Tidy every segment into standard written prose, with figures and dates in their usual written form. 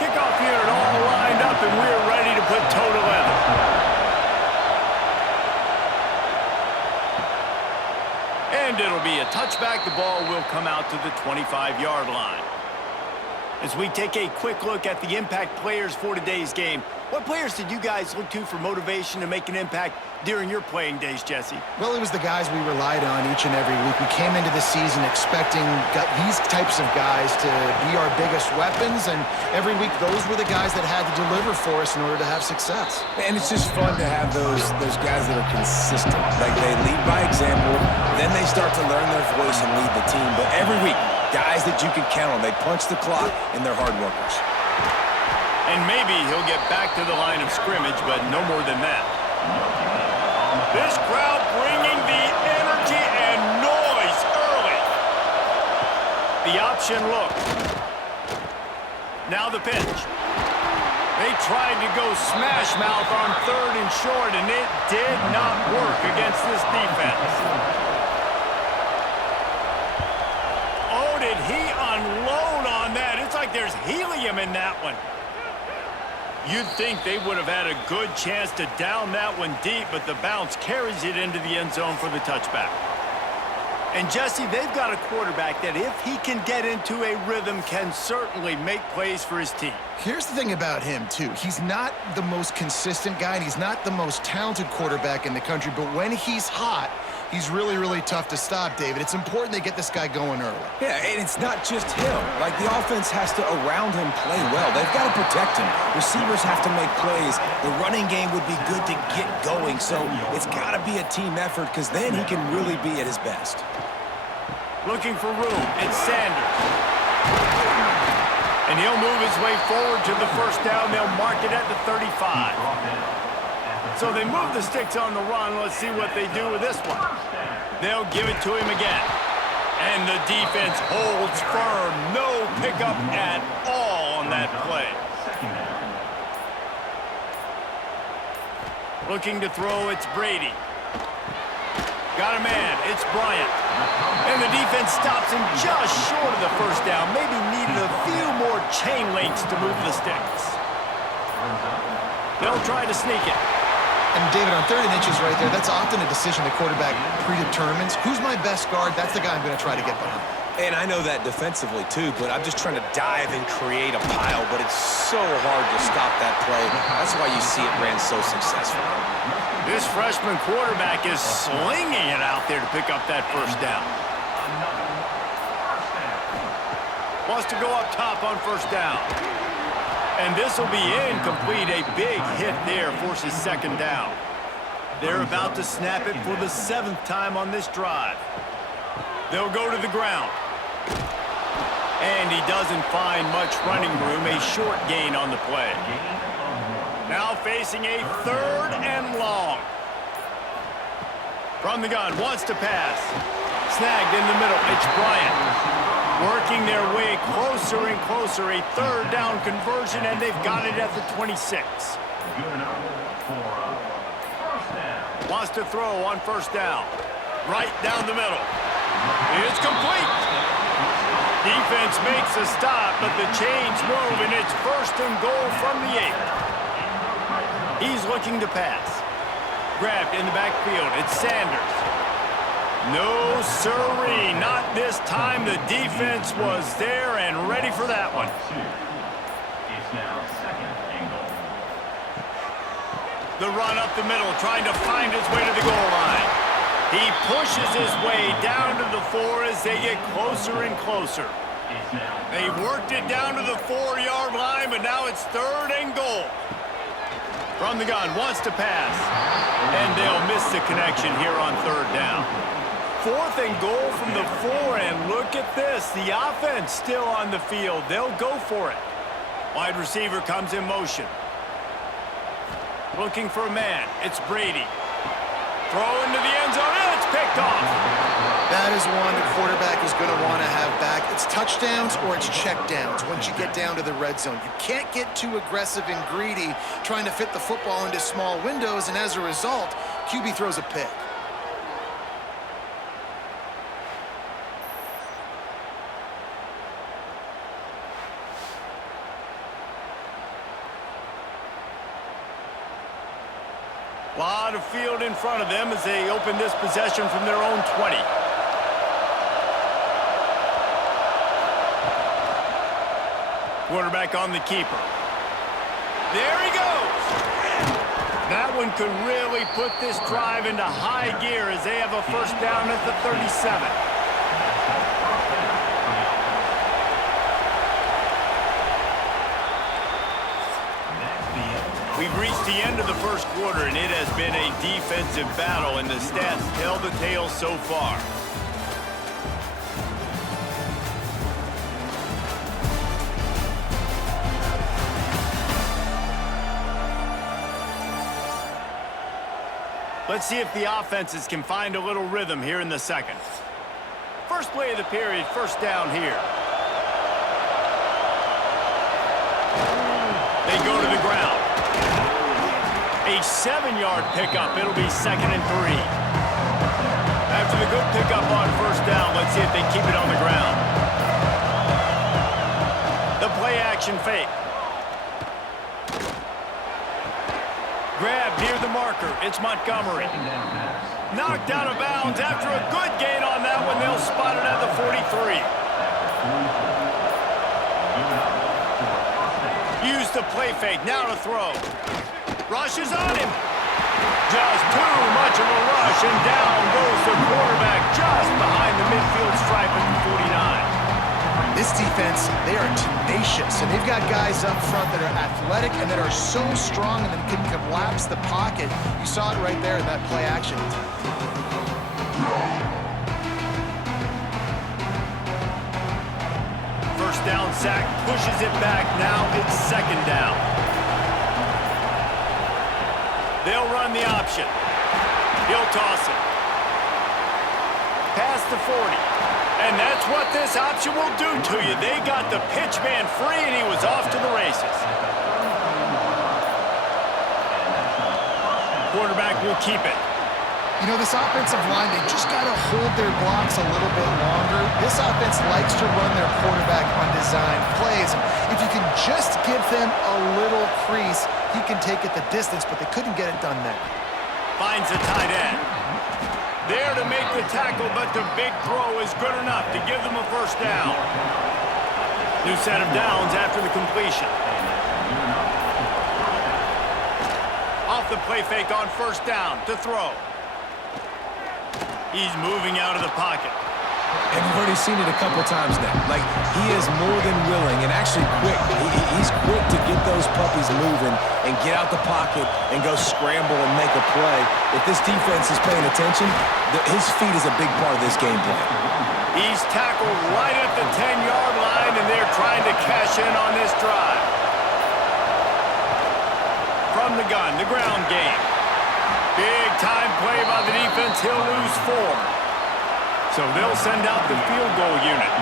Kickoff unit all lined up, and we're ready to put toe to leather. And it'll be a touchback. The ball will come out to the 25-yard line. As we take a quick look at the impact players for today's game, what players did you guys look to for motivation to make an impact during your playing days, Jesse? Well, it was the guys we relied on each and every week. We came into the season expecting these types of guys to be our biggest weapons, and every week those were the guys that had to deliver for us in order to have success. And it's just fun to have those guys that are consistent. Like, they lead by example, then they start to learn their voice and lead the team. But every week, guys that you can count on. They punch the clock, and they're hard workers. And maybe he'll get back to the line of scrimmage, but no more than that. This crowd bringing the energy and noise early. The option look. Now the pitch. They tried to go smash mouth on 3rd and short, and it did not work against this defense. Oh, did he unload on that? It's like there's helium in that one. You'd think they would have had a good chance to down that one deep, but the bounce carries it into the end zone for the touchback. And Jesse, they've got a quarterback that if he can get into a rhythm can certainly make plays for his team. Here's the thing about him, too. He's not the most consistent guy, and he's not the most talented quarterback in the country, but when he's hot, he's really, really tough to stop, David. It's important they get this guy going early. Yeah, and it's not just him. Like, the offense has to, around him, play well. They've got to protect him. Receivers have to make plays. The running game would be good to get going, so it's got to be a team effort because then he can really be at his best. Looking for room, it's Sanders. And he'll move his way forward to the first down. They'll mark it at the 35. So they move the sticks on the run. Let's see what they do with this one. They'll give it to him again. And the defense holds firm. No pickup at all on that play. Looking to throw, it's Brady. Got a man, it's Bryant. And the defense stops him just short of the first down. Maybe needed a few more chain links to move the sticks. They'll try to sneak it. And David, on 3rd and inches right there, that's often a decision the quarterback predetermines. Who's my best guard? That's the guy I'm going to try to get behind. And I know that defensively, too, but I'm just trying to dive and create a pile, but it's so hard to stop that play. That's why you see it ran so successful. This freshman quarterback is slinging it out there to pick up that first down. Wants to go up top on first down. And this will be incomplete. A big hit there forces second down. They're about to snap it for the 7th time on this drive. They'll go to the ground. And he doesn't find much running room. A short gain on the play. Now facing a 3rd and long. From the gun, wants to pass. Snagged in the middle, it's Bryant. Working their way closer and closer. A 3rd down conversion, and they've got it at the 26. Wants to throw on first down. Right down the middle. It's complete. Defense makes a stop, but the chains move, and it's 1st and goal from the 8. He's looking to pass. Grabbed in the backfield. It's Sanders. No siree, not this time. The defense was there and ready for that one. The run up the middle, trying to find his way to the goal line. He pushes his way down to the 4 as they get closer and closer. They worked it down to the 4-yard line, but now it's 3rd and goal. From the gun, wants to pass. And they'll miss the connection here on 3rd down. 4th and goal from the 4, and look at this. The offense still on the field. They'll go for it. Wide receiver comes in motion. Looking for a man. It's Brady. Throw into the end zone, and it's picked off. That is one the quarterback is going to want to have back. It's touchdowns or it's checkdowns once you get down to the red zone. You can't get too aggressive and greedy trying to fit the football into small windows, and as a result, QB throws a pick. A lot of field in front of them as they open this possession from their own 20. Quarterback on the keeper. There he goes. That one could really put this drive into high gear as they have a first down at the 37. We've reached the end of the first quarter, and it has been a defensive battle, and the stats tell the tale so far. Let's see if the offenses can find a little rhythm here in the second. First play of the period, first down here. They go to the ground. A 7-yard pickup. It'll be 2nd and 3. After the good pickup on first down, let's see if they keep it on the ground. The play action fake. Grab near the marker. It's Montgomery. Knocked out of bounds after a good gain on that one. They'll spot it at the 43. Use the play fake. Now to throw. Rush is on him. Just too much of a rush, and down goes the quarterback just behind the midfield stripe at the 49. This defense, they are tenacious, and they've got guys up front that are athletic and that are so strong and that can collapse the pocket. You saw it right there in that play action. First down sack, pushes it back. Now it's 2nd down. They'll run the option. He'll toss it. Past the 40. And that's what this option will do to you. They got the pitch man free, and he was off to the races. Quarterback will keep it. You know, this offensive line, they just got to hold their blocks a little bit longer. This offense likes to run their quarterback on design plays. If you can just give them a little crease, he can take it the distance, but they couldn't get it done there. Finds a tight end. There to make the tackle, but the big throw is good enough to give them a first down. New set of downs after the completion. Off the play fake on first down to throw. He's moving out of the pocket. And you've already seen it a couple times now. Like, he is more than willing and actually quick. He's quick to get those puppies moving and get out the pocket and go scramble and make a play. If this defense is paying attention, his feet is a big part of this game plan. He's tackled right at the 10-yard line, and they're trying to cash in on this drive. From the gun, the ground game. Big-time play by the defense. He'll lose 4. So they'll send out the field goal unit.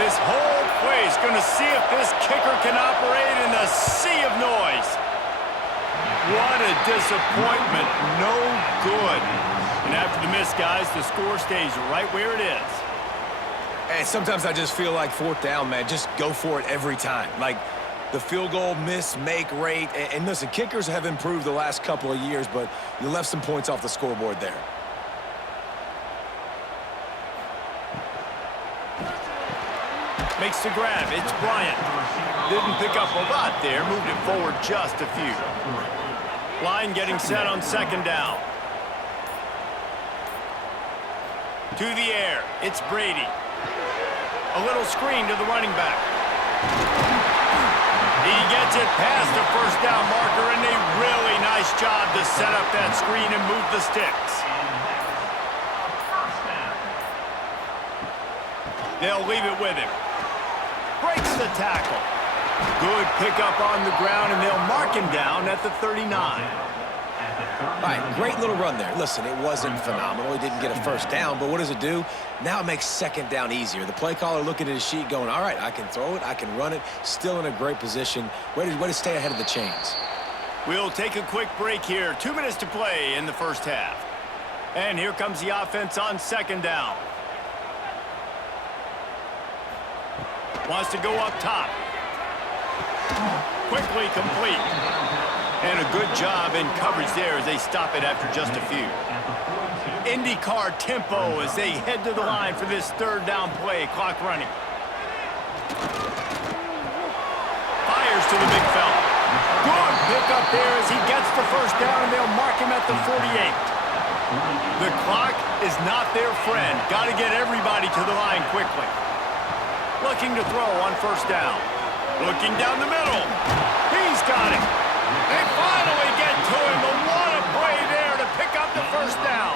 This whole play is going to see if this kicker can operate in a sea of noise. What a disappointment. No good. And after the miss, guys, the score stays right where it is. And sometimes I just feel like 4th down, man. Just go for it every time. Like, the field goal miss-make rate. And listen, kickers have improved the last couple of years, but you left some points off the scoreboard there. Makes the grab. It's Bryant. Didn't pick up a lot there. Moved it forward just a few. Line getting set on 2nd down. To the air. It's Brady. A little screen to the running back. He gets it past the first down marker, and a really nice job to set up that screen and move the sticks. They'll leave it with him. Breaks the tackle. Good pickup on the ground, and they'll mark him down at the 39. All right, great little run there. Listen, it wasn't phenomenal. He didn't get a first down, but what does it do? Now it makes 2nd down easier. The play caller looking at his sheet going, all right, I can throw it, I can run it, still in a great position. Way to stay ahead of the chains. We'll take a quick break here. 2 minutes to play in the first half. And here comes the offense on 2nd down. Wants to go up top. Quickly complete. And a good job in coverage there as they stop it after just a few. IndyCar tempo as they head to the line for this third down play. Clock running. Fires to the big fella. Good pick up there as he gets the first down, and they'll mark him at the 48. The clock is not their friend. Got to get everybody to the line quickly. Looking to throw on first down. Looking down the middle. He's got it. They finally get to him, but what a play there to pick up the first down.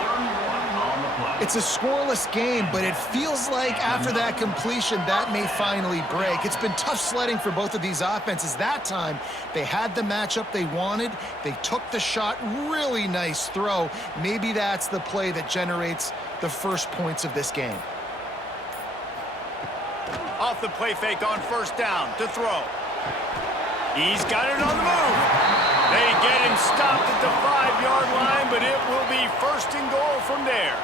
It's a scoreless game, but it feels like after that completion, that may finally break. It's been tough sledding for both of these offenses. That time, they had the matchup they wanted. They took the shot. Really nice throw. Maybe that's the play that generates the first points of this game. Off the play fake on first down to throw. He's got it on the move. They get him stopped at the 5-yard line, but it will be first and goal from there.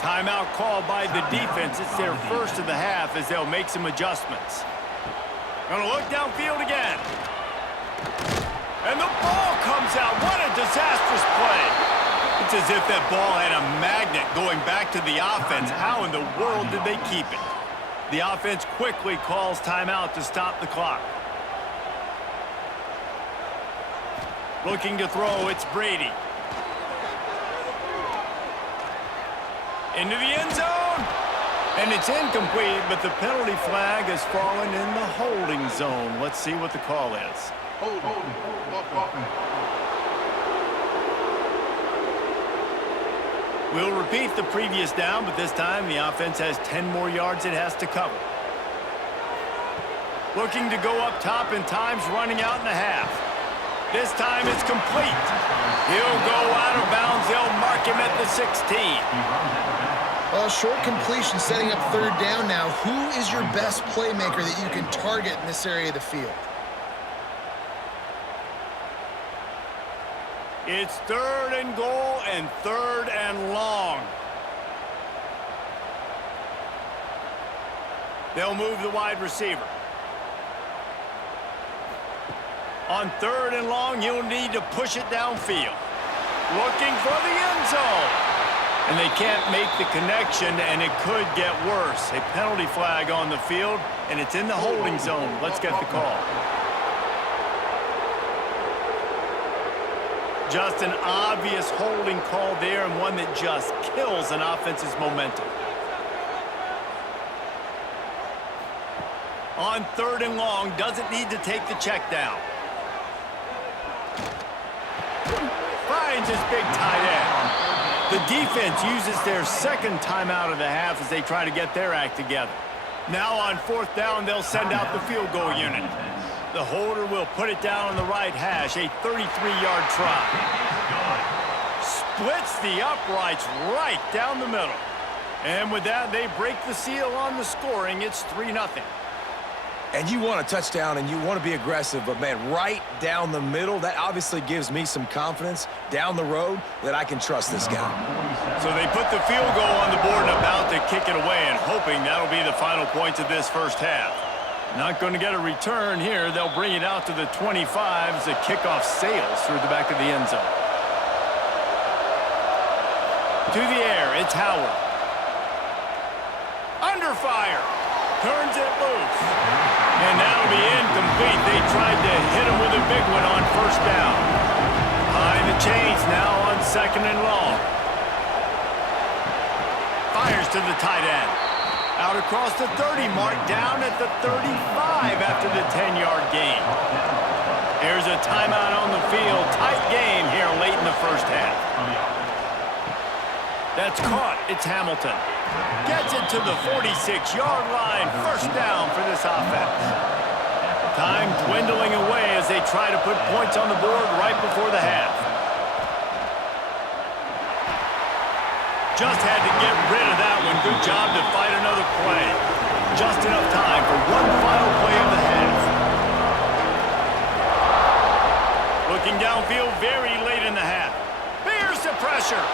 Timeout called by the defense. It's their first of the half as they'll make some adjustments. Gonna look downfield again. And the ball comes out. What a disastrous play. It's as if that ball had a magnet going back to the offense. How in the world did they keep it? The offense quickly calls timeout to stop the clock. Looking to throw, it's Brady. Into the end zone. And it's incomplete, but the penalty flag has fallen in the holding zone. Let's see what the call is. We'll repeat the previous down, but this time the offense has 10 more yards it has to cover. Looking to go up top, and time's running out in the half. This time it's complete. He'll go out of bounds. They'll mark him at the 16. Well, short completion setting up third down now. Who is your best playmaker that you can target in this area of the field? It's third and goal and third and long. They'll move the wide receiver. On third and long, you'll need to push it downfield. Looking for the end zone. And they can't make the connection, and it could get worse. A penalty flag on the field, and it's in the holding zone. Let's get the call. Just an obvious holding call there, and one that just kills an offense's momentum. On third and long, doesn't need to take the check down. Finds his big tight end. The defense uses their second timeout of the half as they try to get their act together. Now on fourth down, they'll send out the field goal unit. The holder will put it down on the right hash, a 33-yard try. Splits the uprights right down the middle. And with that, they break the seal on the scoring. It's 3-0. And you want a touchdown and you want to be aggressive, but man, right down the middle, that obviously gives me some confidence down the road that I can trust this guy. So they put the field goal on the board and about to kick it away, and hoping that'll be the final points of this first half. Not going to get a return here. They'll bring it out to the 25 as the kickoff sails through the back of the end zone. To the air, it's Howard. Under fire. Turns it loose. And that'll be incomplete. They tried to hit him with a big one on first down. Behind the chains now on second and long. Fires to the tight end. Out across the 30 mark, down at the 35 after the 10-yard gain. Here's a timeout on the field. Tight game here late in the first half. That's caught. It's Hamilton. Gets it to the 46-yard line. First down for this offense. Time dwindling away as they try to put points on the board right before the half. Just had to get rid of that one. Good job to fight another play. Just enough time for one final play of the half. Looking downfield very late in the half. Here's the pressure.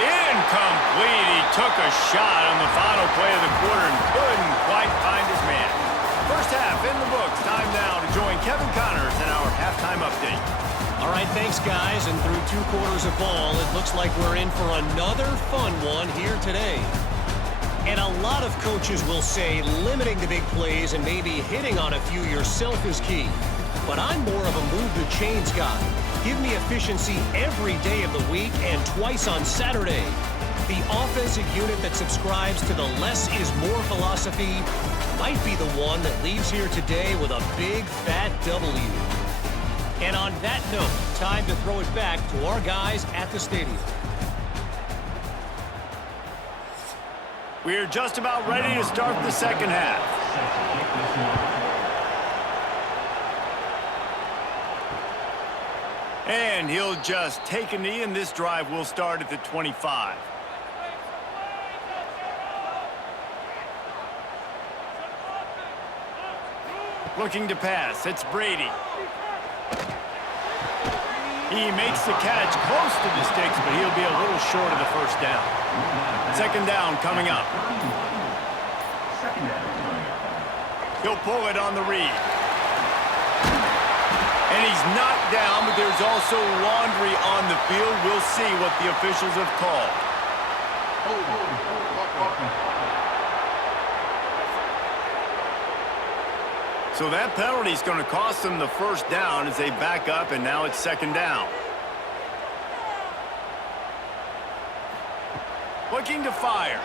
Incomplete. He took a shot on the final play of the quarter and couldn't quite find his man. First half in the books. Time now to join right, thanks, guys. And through 2 quarters of ball, it looks like we're in for another fun one here today. And a lot of coaches will say limiting the big plays and maybe hitting on a few yourself is key. But I'm more of a move the chains guy. Give me efficiency every day of the week and twice on Saturday. The offensive unit that subscribes to the less is more philosophy might be the one that leaves here today with a big fat W. And on that note, time to throw it back to our guys at the stadium. We're just about ready to start the second half. And he'll just take a knee, and this drive will start at the 25. Looking to pass, it's Brady. He makes the catch close to the sticks, but he'll be a little short of the first down. Second down coming up. He'll pull it on the read. And he's knocked down, but there's also laundry on the field. We'll see what the officials have called. So that penalty is going to cost them the first down as they back up, and now it's second down. Looking to fire.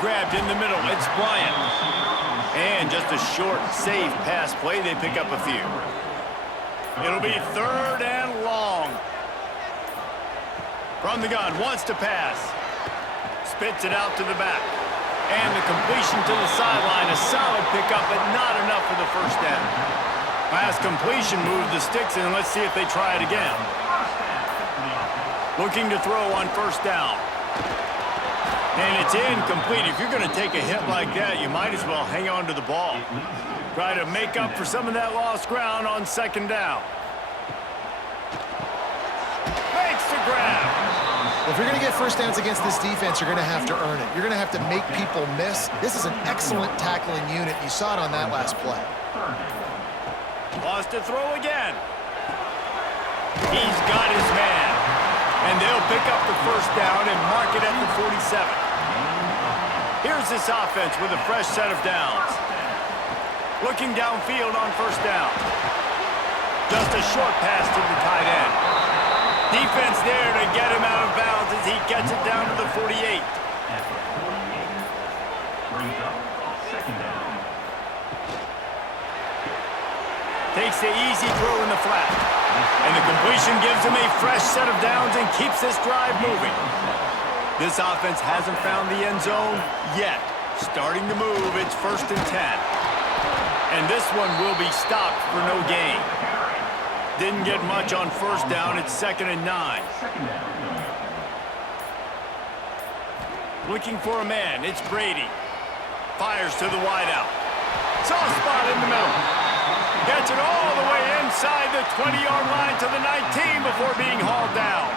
Grabbed in the middle. It's Bryant. And just a short, safe pass play. They pick up a few. It'll be third and long. From the gun, wants to pass. Spits it out to the back. And the completion to the sideline. A solid pickup, but not enough for the first down. Last completion moved the sticks in. Let's see if they try it again. Looking to throw on first down. And it's incomplete. If you're going to take a hit like that, you might as well hang on to the ball. Try to make up for some of that lost ground on second down. Makes the grab. If you're going to get first downs against this defense, you're going to have to earn it. You're going to have to make people miss. This is an excellent tackling unit. You saw it on that last play. Lost to throw again. He's got his man. And they'll pick up the first down and mark it at the 47. Here's this offense with a fresh set of downs. Looking downfield on first down. Just a short pass to the tight end. Defense there to get him out of bounds as he gets it down to the 48. Takes the easy throw in the flat. And the completion gives him a fresh set of downs and keeps this drive moving. This offense hasn't found the end zone yet. Starting to move, it's 1st and 10. And this one will be stopped for no gain. Didn't get much on first down. It's 2nd and 9. Looking for a man. It's Brady. Fires to the wideout. Soft spot in the middle. Gets it all the way inside the 20-yard line to the 19 before being hauled down.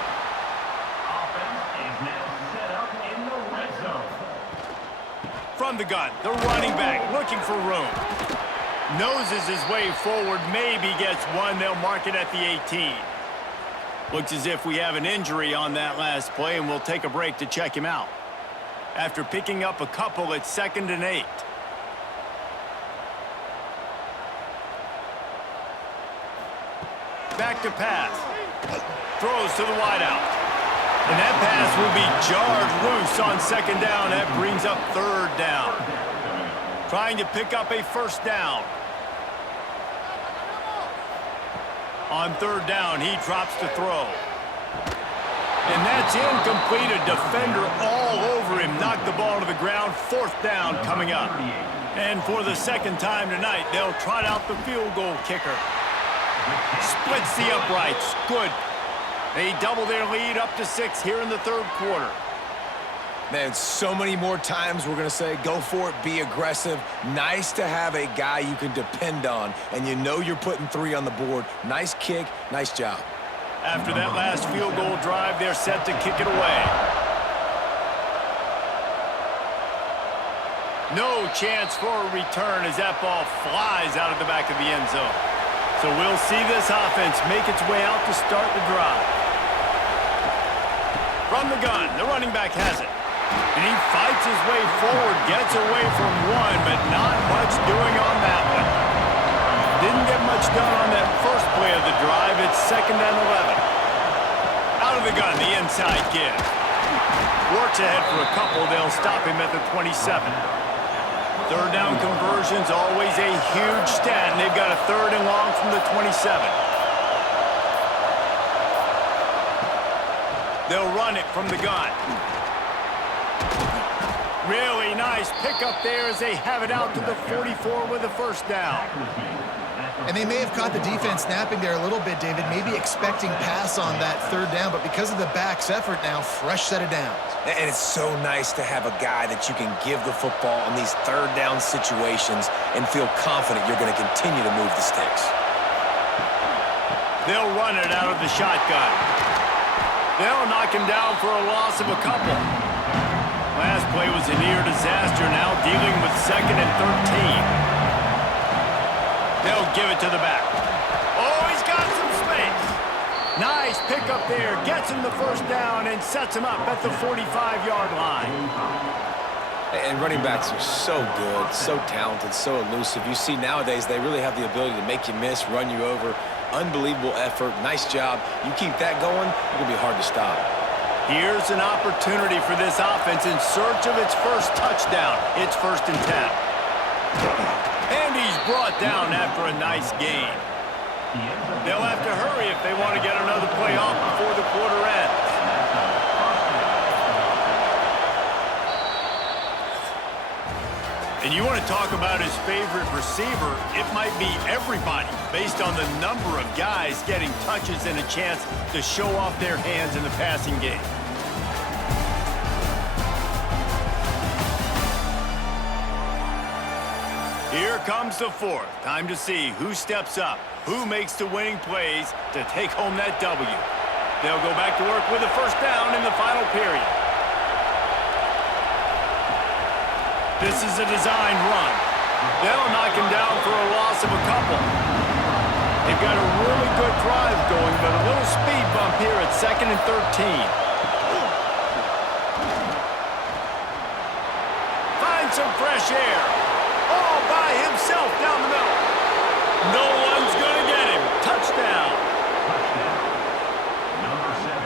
From the gun, the running back looking for room. Noses his way forward, maybe gets one. They'll mark it at the 18. Looks as if we have an injury on that last play, and we'll take a break to check him out. After picking up a couple, it's 2nd and 8. Back to pass. Throws to the wideout. And that pass will be jarred loose on second down. That brings up third down. Trying to pick up a first down. On third down, he drops to throw. And that's incomplete. A defender all over him. Knocked the ball to the ground. Fourth down coming up. And for the second time tonight, they'll trot out the field goal kicker. Splits the uprights. Good. They double their lead up to 6 here in the third quarter. Man, so many more times we're going to say, go for it, be aggressive. Nice to have a guy you can depend on, and you know you're putting 3 on the board. Nice kick, nice job. After that last field goal drive, they're set to kick it away. No chance for a return as that ball flies out of the back of the end zone. So we'll see this offense make its way out to start the drive. From the gun, the running back has it. And he fights his way forward, gets away from one, but not much doing on that one. Didn't get much done on that first play of the drive. It's 2nd and 11. Out of the gun, the inside give. Works ahead for a couple. They'll stop him at the 27. Third down conversion's always a huge stat, and they've got a 3rd and long from the 27. They'll run it from the gun. Really nice pickup there as they have it out to the 44 with a 1st down. And they may have caught the defense snapping there a little bit, David, maybe expecting pass on that 3rd down, but because of the back's effort now, fresh set of downs. And it's so nice to have a guy that you can give the football in these 3rd down situations and feel confident you're going to continue to move the sticks. They'll run it out of the shotgun. They'll knock him down for a loss of a couple. Last play was a near disaster, now dealing with 2nd and 13. They'll give it to the back. Oh, he's got some space. Nice pickup there. Gets him the 1st down and sets him up at the 45-yard line. And running backs are so good, so talented, so elusive. You see nowadays they really have the ability to make you miss, run you over. Unbelievable effort. Nice job. You keep that going, it's going to be hard to stop. Here's an opportunity for this offense in search of its first touchdown. It's 1st and 10. And he's brought down after a nice gain. They'll have to hurry if they want to get another play off before the quarter ends. And you want to talk about his favorite receiver, it might be everybody based on the number of guys getting touches and a chance to show off their hands in the passing game. Here comes the 4th. Time to see who steps up, who makes the winning plays to take home that W. They'll go back to work with a 1st down in the final period. This is a designed run. They'll knock him down for a loss of a couple. They've got a really good drive going, but a little speed bump here at 2nd and 13. Find some fresh air. All by himself down the middle. No one's going to get him. Touchdown. Number 7.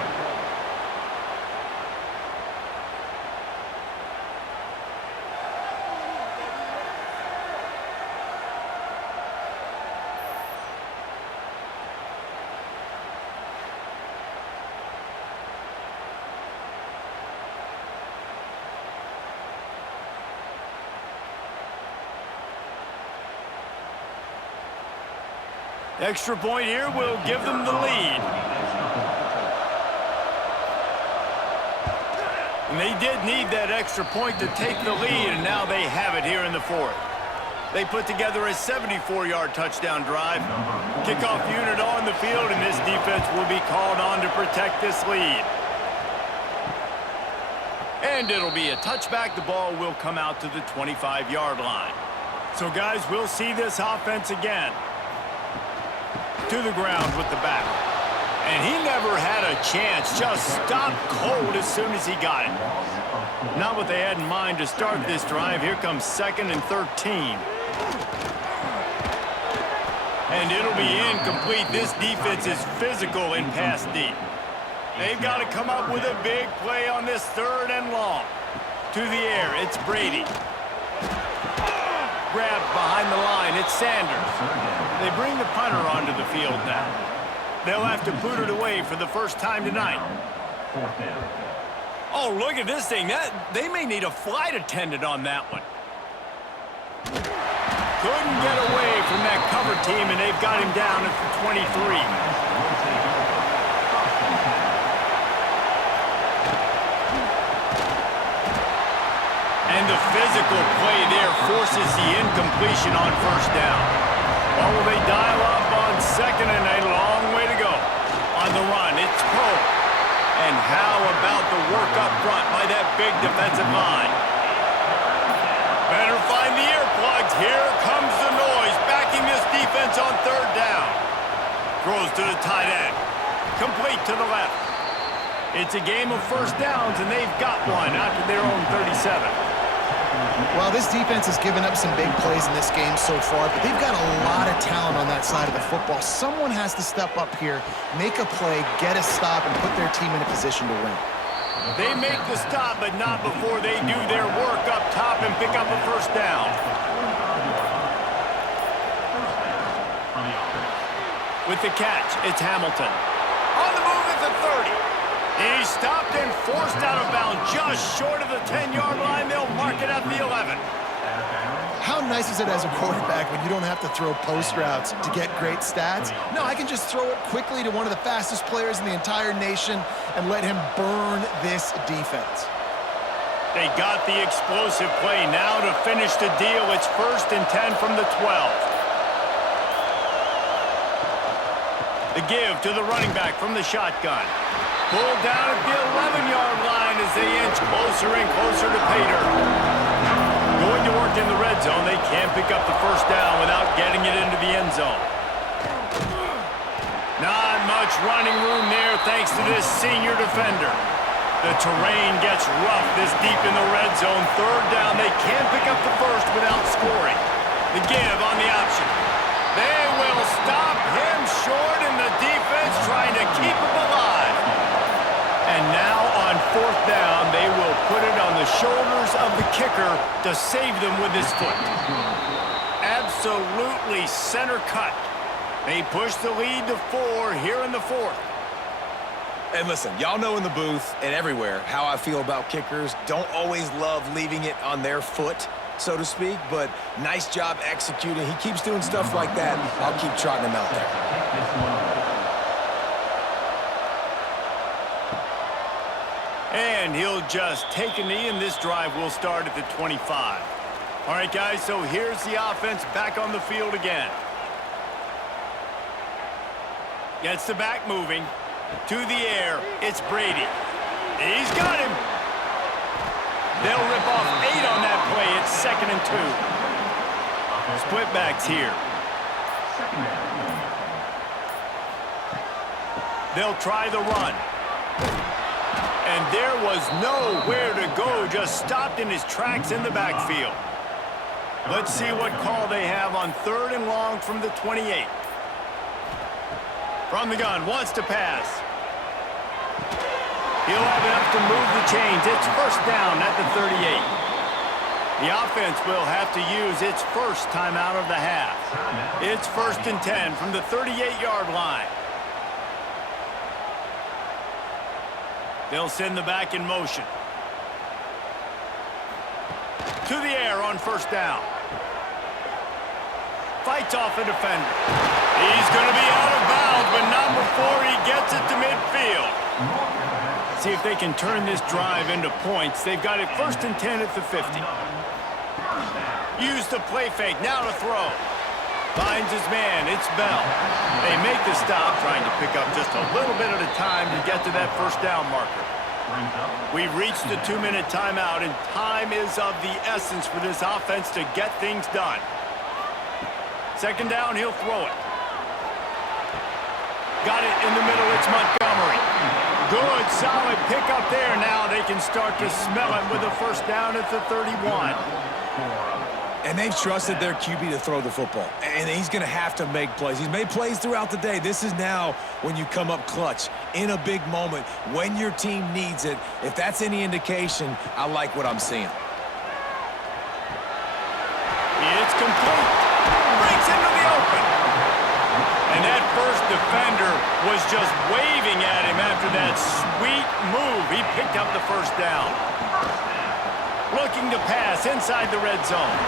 Extra point here will give them the lead. And they did need that extra point to take the lead, and now they have it here in the 4th. They put together a 74-yard touchdown drive. Kickoff unit on the field, and this defense will be called on to protect this lead. And it'll be a touchback. The ball will come out to the 25-yard line. So, guys, we'll see this offense again. To the ground with the back. And he never had a chance. Just stopped cold as soon as he got it. Not what they had in mind to start this drive. Here comes 2nd and 13. And it'll be incomplete. This defense is physical in pass deep. They've got to come up with a big play on this 3rd and long. To the air, it's Brady. Grabbed behind the line, it's Sanders. They bring the punter onto the field now. They'll have to boot it away for the first time tonight. Oh, look at this thing. They may need a flight attendant on that one. Couldn't get away from that cover team, and they've got him down at the 23. And the physical play there forces the incompletion on 1st down. Or will they dial up on 2nd and a long way to go? On the run, it's Poe. And how about the work up front by that big defensive line? Better find the earplugs. Here comes the noise backing this defense defense on third down. Throws to the tight end. Complete to the left. It's a game of first downs, and they've got one out to their own 37. Well, this defense has given up some big plays in this game so far, but they've got a lot of talent on that side of the football. Someone has to step up here, make a play, get a stop, and put their team in a position to win. They make the stop, but not before they do their work up top and pick up a first down. With the catch, it's Hamilton. On the move at the 30. He's stopped and forced out of bounds just short of the 10-yard line. They'll mark it at the 11. How nice is it as a quarterback when you don't have to throw post routes to get great stats? No, I can just throw it quickly to one of the fastest players in the entire nation and let him burn this defense. They got the explosive play now to finish the deal. It's 1st and 10 from the 12. The give to the running back from the shotgun. Pulled down at the 11-yard line as they inch closer and closer to Pater. Going to work in the red zone, they can't pick up the first down without getting it into the end zone. Not much running room there thanks to this senior defender. The terrain gets rough this deep in the red zone. Third down, they can't pick up the first without scoring. The give on the option. They will stop him short, and the defense trying to keep him alive. And now on 4th down, they will put it on the shoulders of the kicker to save them with his foot. Absolutely center cut. They push the lead to 4 here in the 4th. And listen, y'all know in the booth and everywhere how I feel about kickers. Don't always love leaving it on their foot, so to speak, but nice job executing. He keeps doing stuff like that. I'll keep trotting him out there. And he'll just take a knee, and this drive will start at the 25. All right, guys, so here's the offense back on the field again. Gets the back moving. To the air, it's Brady. He's got him. They'll rip off 8 on that play. It's 2nd and 2. Split backs here. They'll try the run. And there was nowhere to go, just stopped in his tracks in the backfield. Let's see what call they have on 3rd and long from the 28. From the gun, wants to pass. He'll have enough to move the chains. It's 1st down at the 38. The offense will have to use its first timeout of the half. It's 1st and 10 from the 38-yard line. They'll send the back in motion. To the air on 1st down. Fights off a defender. He's going to be out of bounds, but not before he gets it to midfield. See if they can turn this drive into points. They've got it 1st and 10 at the 50. Use the play fake, now to throw. Finds his man, it's Bell. They make the stop, trying to pick up just a little bit at a time to get to that 1st down marker. We've reached the 2-minute timeout, and time is of the essence for this offense to get things done. 2nd down, he'll throw it. Got it in the middle, it's Montgomery. Good, solid pickup there. Now they can start to smell it with a 1st down at the 31. And they've trusted their QB to throw the football. And he's going to have to make plays. He's made plays throughout the day. This is now when you come up clutch in a big moment when your team needs it. If that's any indication, I like what I'm seeing. It's complete. Breaks into the open. And that first defender was just waving at him after that sweet move. He picked up the 1st down. Looking to pass inside the red zone.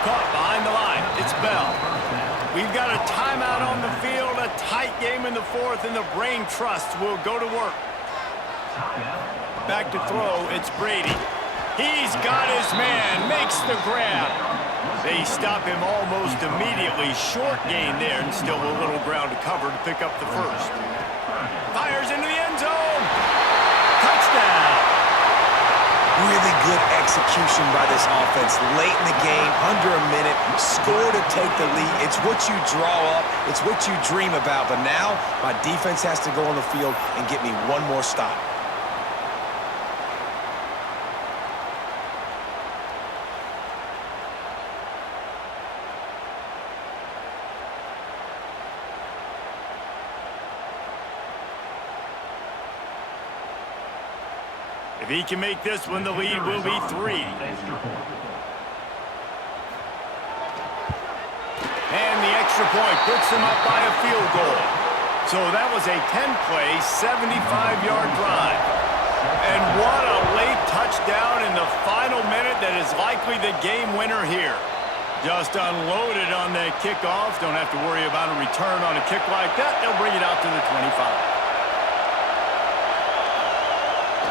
Caught behind the line. It's Bell. We've got a timeout on the field, a tight game in the 4th, and the brain trust will go to work. Back to throw, it's Brady. He's got his man, makes the grab. They stop him almost immediately. Short gain there, and still a little ground to cover to pick up the 1st. Fires into the end zone. Touchdown. Really good execution by this offense. Late in the game, under a minute, score to take the lead. It's what you draw up. It's what you dream about. But now, my defense has to go on the field and get me one more stop. If he can make this one, the lead will be 3. And the extra point puts them up by a field goal. So that was a 10-play, 75-yard drive. And what a late touchdown in the final minute that is likely the game winner here. Just unloaded on that kickoff. Don't have to worry about a return on a kick like that. They'll bring it out to the 25.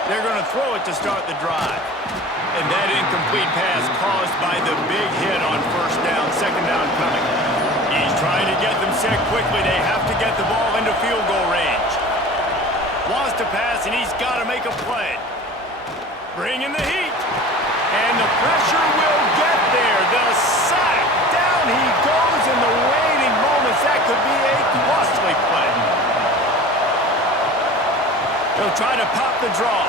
They're going to throw it to start the drive. And that incomplete pass caused by the big hit on first down, second down coming. He's trying to get them set quickly. They have to get the ball into field goal range. Wants to pass, and he's got to make a play. Bring in the heat. And the pressure will get there. The sack. Down he goes in the waning moments. That could be a costly play. He'll try to pop the draw.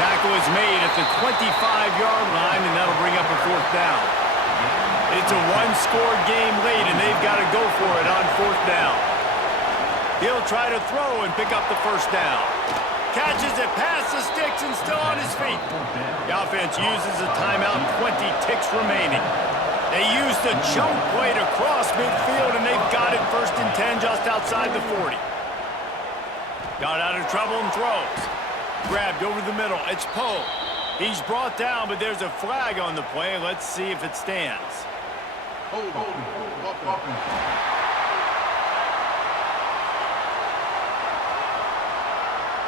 Tackle is made at the 25-yard line, and that'll bring up a fourth down. It's a one-score game late, and they've got to go for it on fourth down. He'll try to throw and pick up the first down. Catches it past the sticks and still on his feet. The offense uses a timeout, 20 ticks remaining. They used a jump play to cross midfield, and they've got it first and 10 just outside the 40. Got out of trouble and throws. Grabbed over the middle. It's Poe. He's brought down, but there's a flag on the play. Let's see if it stands.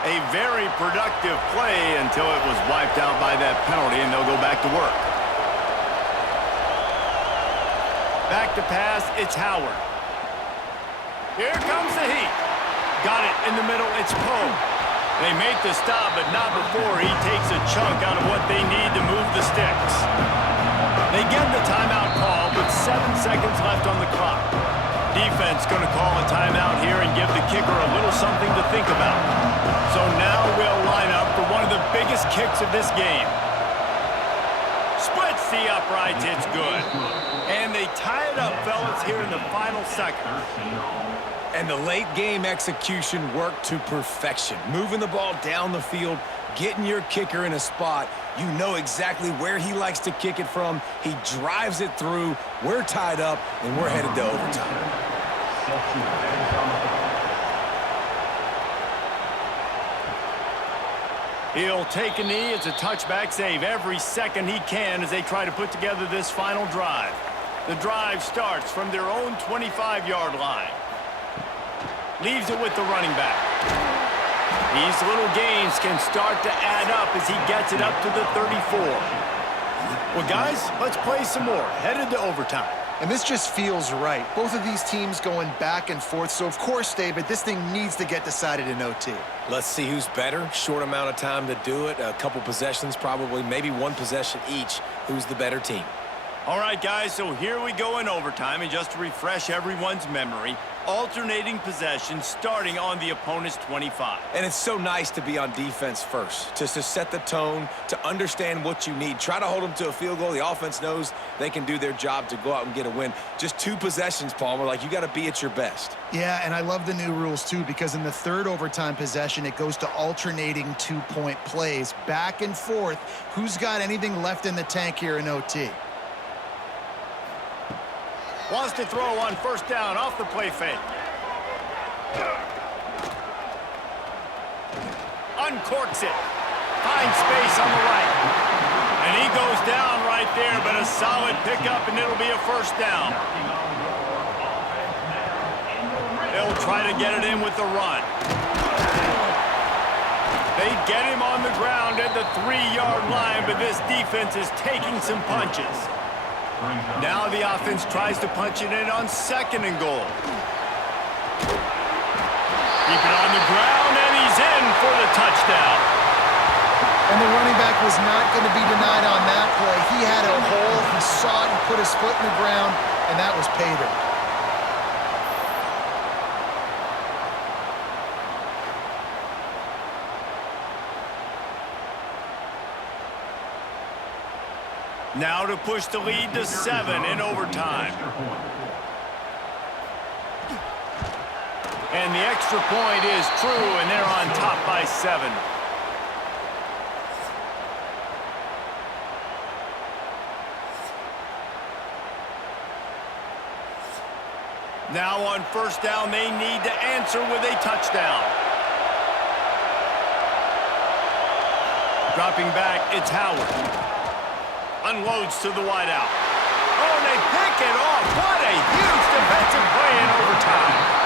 A very productive play until it was wiped out by that penalty, and they'll go back to work. Back to pass. It's Howard. Here comes the heat. Got it in the middle. It's Poe. They make the stop, but not before he takes a chunk out of what they need to move the sticks. They get the timeout call with 7 seconds left on the clock. Defense going to call a timeout here and give the kicker a little something to think about. So now we'll line up for one of the biggest kicks of this game. Splits the uprights. It's good. And they tie it up, fellas, here in the final seconds. And the late game execution worked to perfection. Moving the ball down the field, getting your kicker in a spot. You know exactly where he likes to kick it from. He drives it through. We're tied up, and we're headed to overtime. He'll take a knee. It's a touchback save every second he can as they try to put together this final drive. The drive starts from their own 25-yard line. Leaves it with the running back. These little gains can start to add up as he gets it up to the 34. Well, guys, let's play some more. Headed to overtime. And this just feels right. Both of these teams going back and forth. So, of course, David, this thing needs to get decided in OT. Let's see who's better. Short amount of time to do it. A couple possessions, probably, maybe one possession each. Who's the better team? All right, guys, so here we go in overtime. And just to refresh everyone's memory, alternating possession starting on the opponent's 25. And it's so nice to be on defense first, just to set the tone, to understand what you need. Try to hold them to a field goal. The offense knows they can do their job to go out and get a win. Just 2 possessions, Palmer. Like, you got to be at your best. Yeah, and I love the new rules, too, because in the third overtime possession, it goes to alternating 2-point plays. Back and forth. Who's got anything left in the tank here in OT? Wants to throw on first down off the play fake. Uncorks it. Finds space on the right. And he goes down right there, but a solid pickup, and it'll be a first down. They'll try to get it in with the run. They get him on the ground at the 3-yard line, but this defense is taking some punches. Now the offense tries to punch it in on second and goal. Keep it on the ground, and he's in for the touchdown. And the running back was going to be denied on that play. He had a hole, he saw it, he put his foot in the ground, and that was pay dirt. Now to push the lead to 7 in overtime. And the extra point is true, and they're on top by 7. Now on first down, they need to answer with a touchdown. Dropping back, it's Howard. Unloads to the wideout. Oh, and they pick it off. What a huge defensive play in overtime.